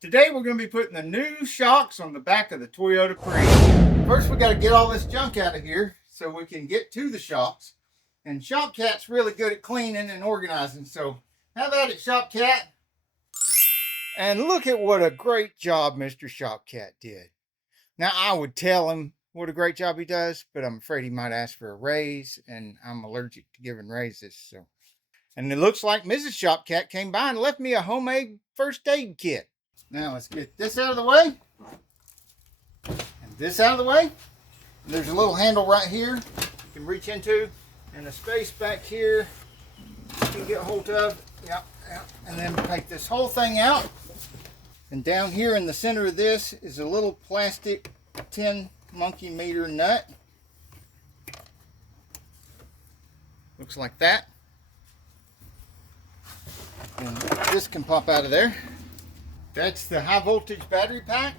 Today we're going to be putting the new shocks on the back of the Toyota Prius. First we got to get all this junk out of here so we can get to the shocks. And Shop Cat's really good at cleaning and organizing, so have at it, Shop Cat. And look at what a great job Mr. Shop Cat did. Now I would tell him what a great job he does, but I'm afraid he might ask for a raise, and I'm allergic to giving raises. So, and it looks like Mrs. Shop Cat came by and left me a homemade first aid kit. Now let's get this out of the way, and this out of the way. And there's a little handle right here you can reach into, and a space back here you can get a hold of. Yep. And then take this whole thing out. And down here in the center of this is a little plastic 10 monkey meter nut. Looks like that. And this can pop out of there. That's the high voltage battery pack.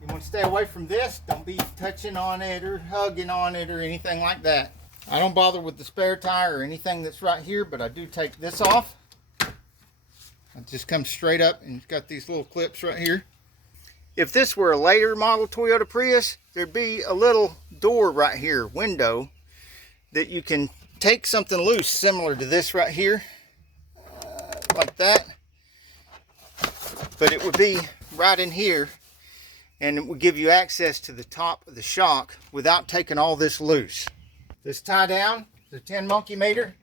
You want to stay away from this. Don't be touching on it or hugging on it or anything like that. I don't bother with the spare tire or anything that's right here, but I do take this off. It just comes straight up, and it's got these little clips right here. If this were a later model Toyota Prius, there'd be a little door right here, window, that you can take something loose similar to this right here, like that. But it would be right in here, and it would give you access to the top of the shock without taking all this loose. This tie down, the 10 monkey meter.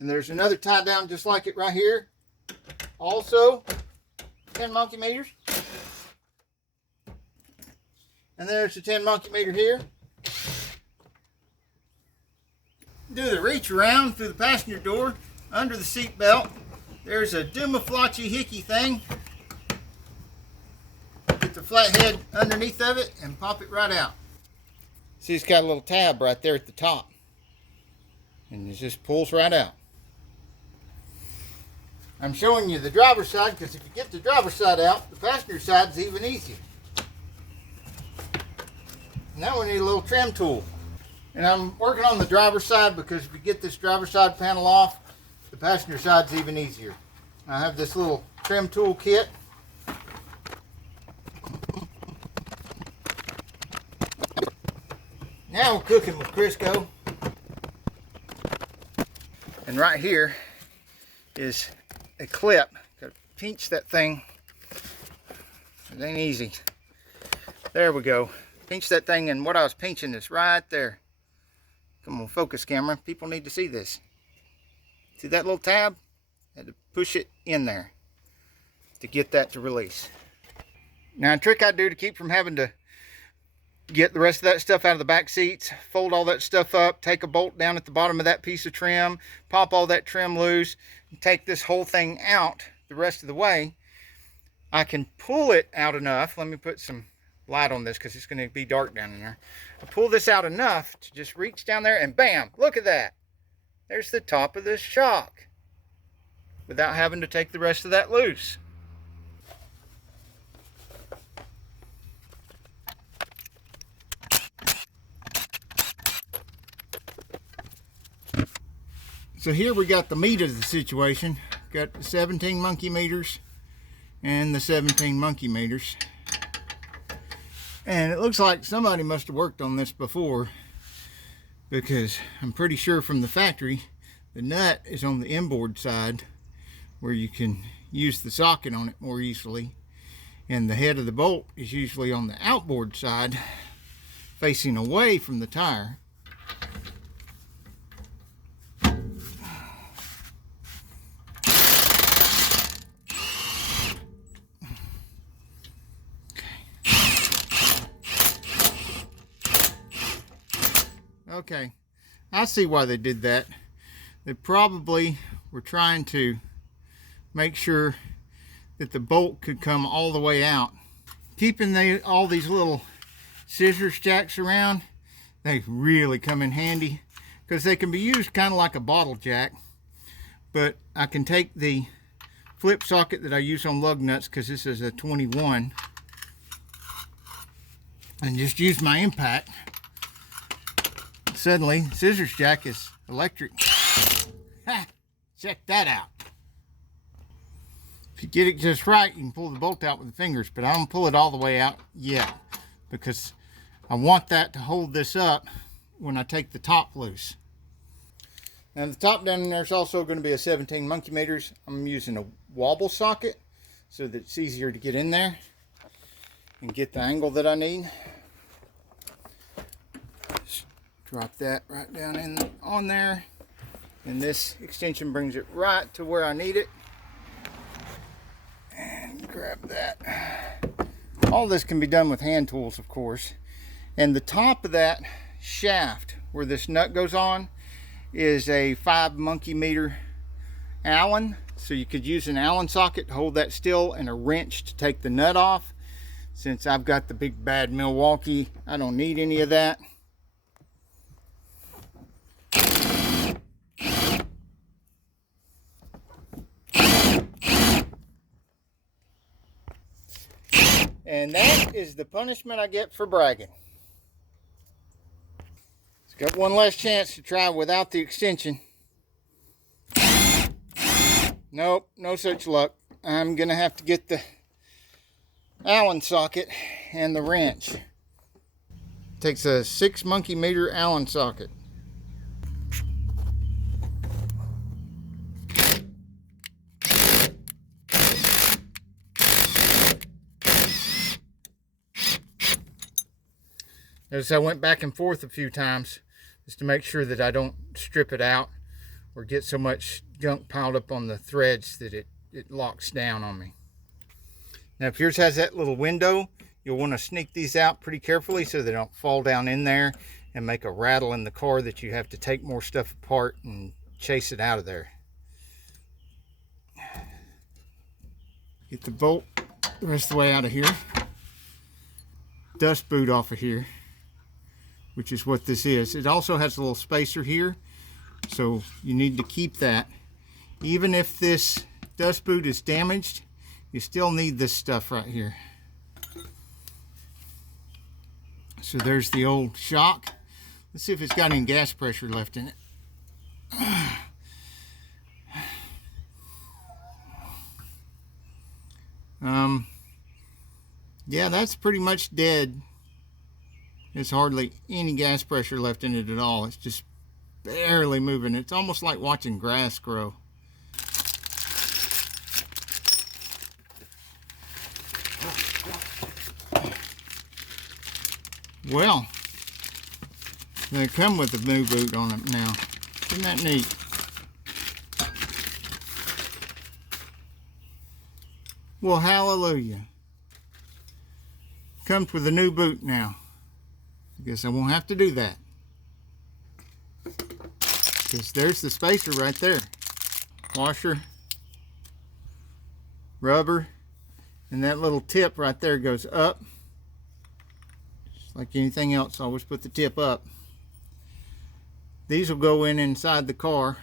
And there's another tie down just like it right here. Also 10 monkey meters. And there's the 10 monkey meter here. Do the reach around through the passenger door under the seat belt. There's a Dumaflachi hickey thing. Get the flathead underneath of it and pop it right out. See, it's got a little tab right there at the top. And it just pulls right out. I'm showing you the driver's side because if you get the driver's side out, the passenger side's even easier. Now we need a little trim tool. And I'm working on the driver's side because if you get this driver's side panel off, the passenger side's even easier. I have this little trim tool kit. Now we're cooking with Crisco. And right here is a clip. Got to pinch that thing. It ain't easy. There we go. Pinch that thing, and what I was pinching is right there. Come on, focus camera. People need to see this. See that little tab? I had to push it in there to get that to release. Now, a trick I do to keep from having to get the rest of that stuff out of the back seats, fold all that stuff up, take a bolt down at the bottom of that piece of trim, pop all that trim loose, and take this whole thing out the rest of the way. I can pull it out enough. Let me put some light on this because it's going to be dark down in there. I pull this out enough to just reach down there and bam, look at that. There's the top of this shock without having to take the rest of that loose. So here we got the meat of the situation. Got the 17 monkey meters and the 17 monkey meters. And it looks like somebody must have worked on this before, because I'm pretty sure from the factory the nut is on the inboard side where you can use the socket on it more easily, and the head of the bolt is usually on the outboard side facing away from the tire. Okay, I see why they did that. They probably were trying to make sure that the bolt could come all the way out. Keeping all these little scissors jacks around, they really come in handy because they can be used kind of like a bottle jack. But I can take the flip socket that I use on lug nuts, because this is a 21, and just use my impact. Suddenly, scissors jack is electric. Ha! Check that out. If you get it just right, you can pull the bolt out with the fingers, but I don't pull it all the way out yet because I want that to hold this up when I take the top loose. Now the top down there is also going to be a 17 monkey meters. I'm using a wobble socket so that it's easier to get in there and get the angle that I need. Just drop that right down in on there, and this extension brings it right to where I need it. And grab that. All this can be done with hand tools, of course. And the top of that shaft where this nut goes on is a 5 monkey meter Allen. So you could use an Allen socket to hold that still and a wrench to take the nut off. Since I've got the big bad Milwaukee, I don't need any of that. And that is the punishment I get for bragging. It's got one last chance to try without the extension. Nope, no such luck. I'm gonna have to get the Allen socket and the wrench. It takes a 6 monkey meter Allen socket. Notice I went back and forth a few times just to make sure that I don't strip it out or get so much junk piled up on the threads that it locks down on me. Now if yours has that little window, you'll want to sneak these out pretty carefully so they don't fall down in there and make a rattle in the car that you have to take more stuff apart and chase it out of there. Get the bolt the rest of the way out of here. Dust boot off of here, which is what this is. It also has a little spacer here, so you need to keep that. Even if this dust boot is damaged, you still need this stuff right here. So there's the old shock. Let's see if it's got any gas pressure left in it. Yeah, that's pretty much dead. There's hardly any gas pressure left in it at all. It's just barely moving. It's almost like watching grass grow. Well, they come with a new boot on it now. Isn't that neat? Well, hallelujah. Comes with a new boot now. I guess I won't have to do that. Because there's the spacer right there. Washer, rubber, and that little tip right there goes up. Just like anything else, always put the tip up. These will go in inside the car.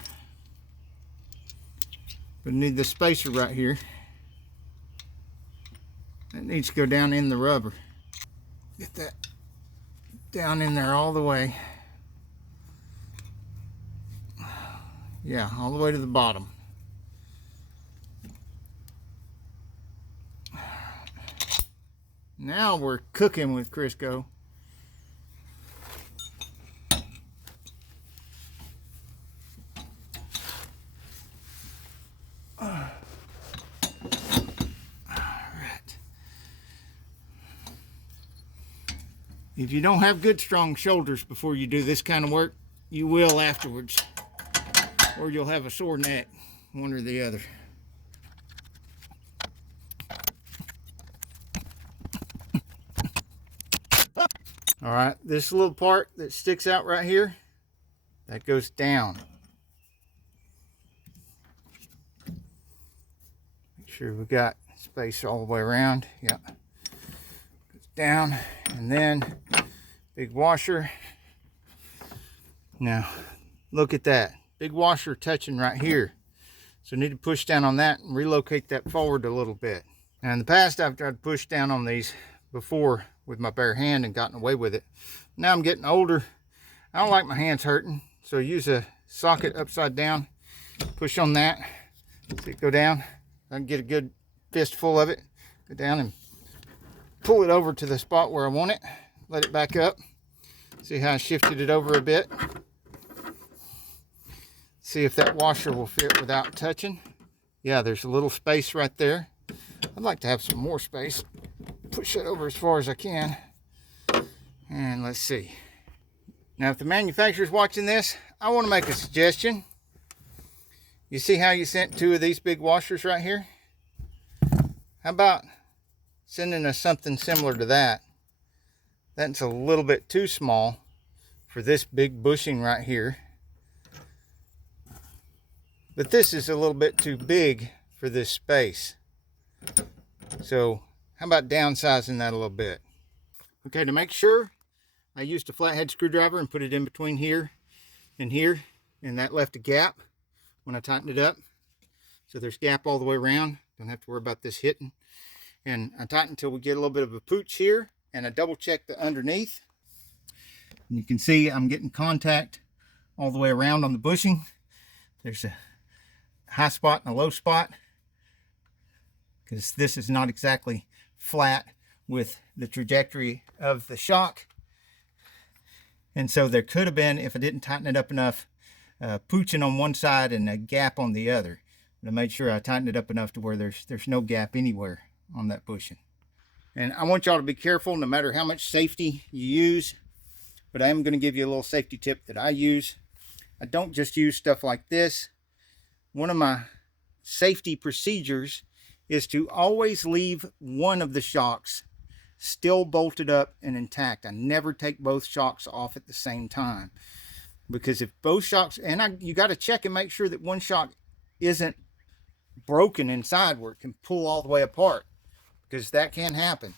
But I need the spacer right here. That needs to go down in the rubber. Get that down in there all the way. Yeah, all the way to the bottom. Now we're cooking with Crisco. If you don't have good strong shoulders before you do this kind of work, you will afterwards. Or you'll have a sore neck, one or the other. Alright, this little part that sticks out right here, that goes down. Make sure we got space all the way around. Yeah. Goes down, and then big washer. Now, look at that. Big washer touching right here. So I need to push down on that and relocate that forward a little bit. Now in the past, I've tried to push down on these before with my bare hand and gotten away with it. Now I'm getting older. I don't like my hands hurting. So use a socket upside down. Push on that. See it go down. I can get a good fistful of it. Go down and pull it over to the spot where I want it. Let it back up. See how I shifted it over a bit. See if that washer will fit without touching. Yeah, there's a little space right there. I'd like to have some more space. Push it over as far as I can. And let's see. Now, if the manufacturer's watching this, I want to make a suggestion. You see how you sent 2 of these big washers right here? How about sending us something similar to that? That's a little bit too small for this big bushing right here. But this is a little bit too big for this space. So how about downsizing that a little bit? Okay, to make sure, I used a flathead screwdriver and put it in between here, and that left a gap when I tightened it up. So there's gap all the way around. Don't have to worry about this hitting. And I tighten until we get a little bit of a pooch here, and I double check the underneath. And you can see I'm getting contact all the way around on the bushing. There's a high spot and a low spot, because this is not exactly flat with the trajectory of the shock. And so there could have been, if I didn't tighten it up enough, pooching on one side and a gap on the other. But I made sure I tightened it up enough to where there's no gap anywhere on that bushing. And I want y'all to be careful no matter how much safety you use, but I am going to give you a little safety tip that I use. I don't just use stuff like this. One of my safety procedures is to always leave one of the shocks still bolted up and intact. I never take both shocks off at the same time, because if both shocks, and you got to check and make sure that one shock isn't broken inside where it can pull all the way apart, because that can happen.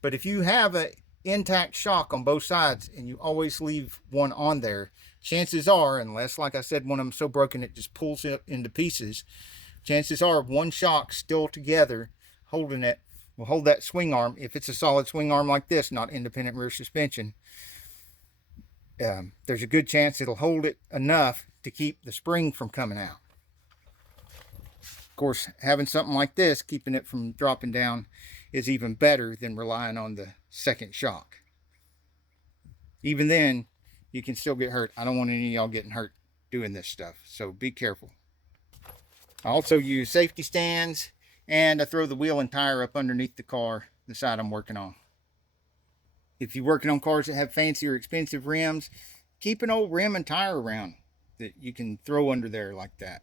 But if you have an intact shock on both sides and you always leave one on there, chances are, unless, like I said, one of them so broken it just pulls it into pieces, chances are one shock still together holding it will hold that swing arm. If it's a solid swing arm like this, not independent rear suspension, there's a good chance it'll hold it enough to keep the spring from coming out. Of course, having something like this, keeping it from dropping down, is even better than relying on the second shock. Even then, you can still get hurt. I don't want any of y'all getting hurt doing this stuff, so be careful. I also use safety stands, and I throw the wheel and tire up underneath the car, the side I'm working on. If you're working on cars that have fancy or expensive rims, keep an old rim and tire around that you can throw under there like that.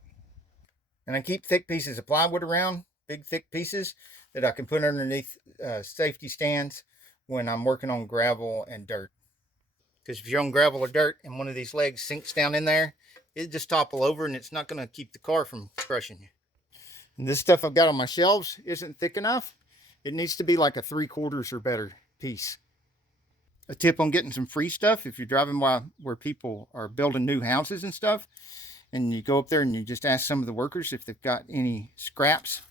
And I keep thick pieces of plywood around, big thick pieces that I can put underneath safety stands when I'm working on gravel and dirt. Because if you're on gravel or dirt and one of these legs sinks down in there, it'll just topple over and it's not going to keep the car from crushing you. And this stuff I've got on my shelves isn't thick enough. It needs to be like a 3/4 or better piece. A tip on getting some free stuff: if you're driving by where people are building new houses and stuff, and you go up there and you just ask some of the workers if they've got any scraps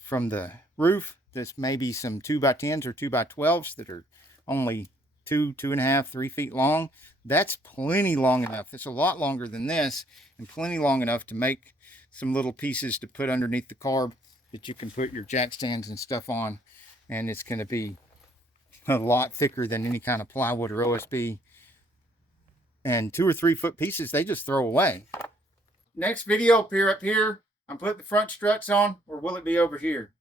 from the roof that's maybe some 2x10s or 2x12s that are only 2.5, 3 feet long. That's plenty long enough. It's a lot longer than this, and plenty long enough to make some little pieces to put underneath the carb that you can put your jack stands and stuff on, and it's going to be a lot thicker than any kind of plywood or OSB. And 2 or 3 foot pieces they just throw away. Next video up here, I'm putting the front struts on, or will it be over here?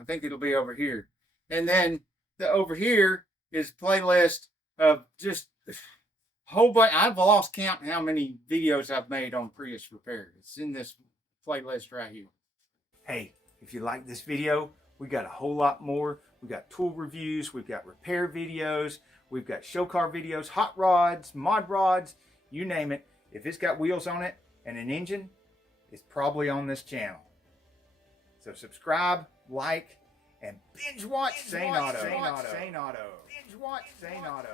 I think it'll be over here. And then the over here is playlist of just a whole bunch. I've lost count how many videos I've made on Prius repair. It's in this playlist right here. Hey, if you like this video, we got a whole lot more. We got tool reviews, we've got repair videos, we've got show car videos, hot rods, mod rods, you name it. If it's got wheels on it and an engine, it's probably on this channel. So subscribe, like, and binge watch Zane Auto. Binge watch Zane Auto.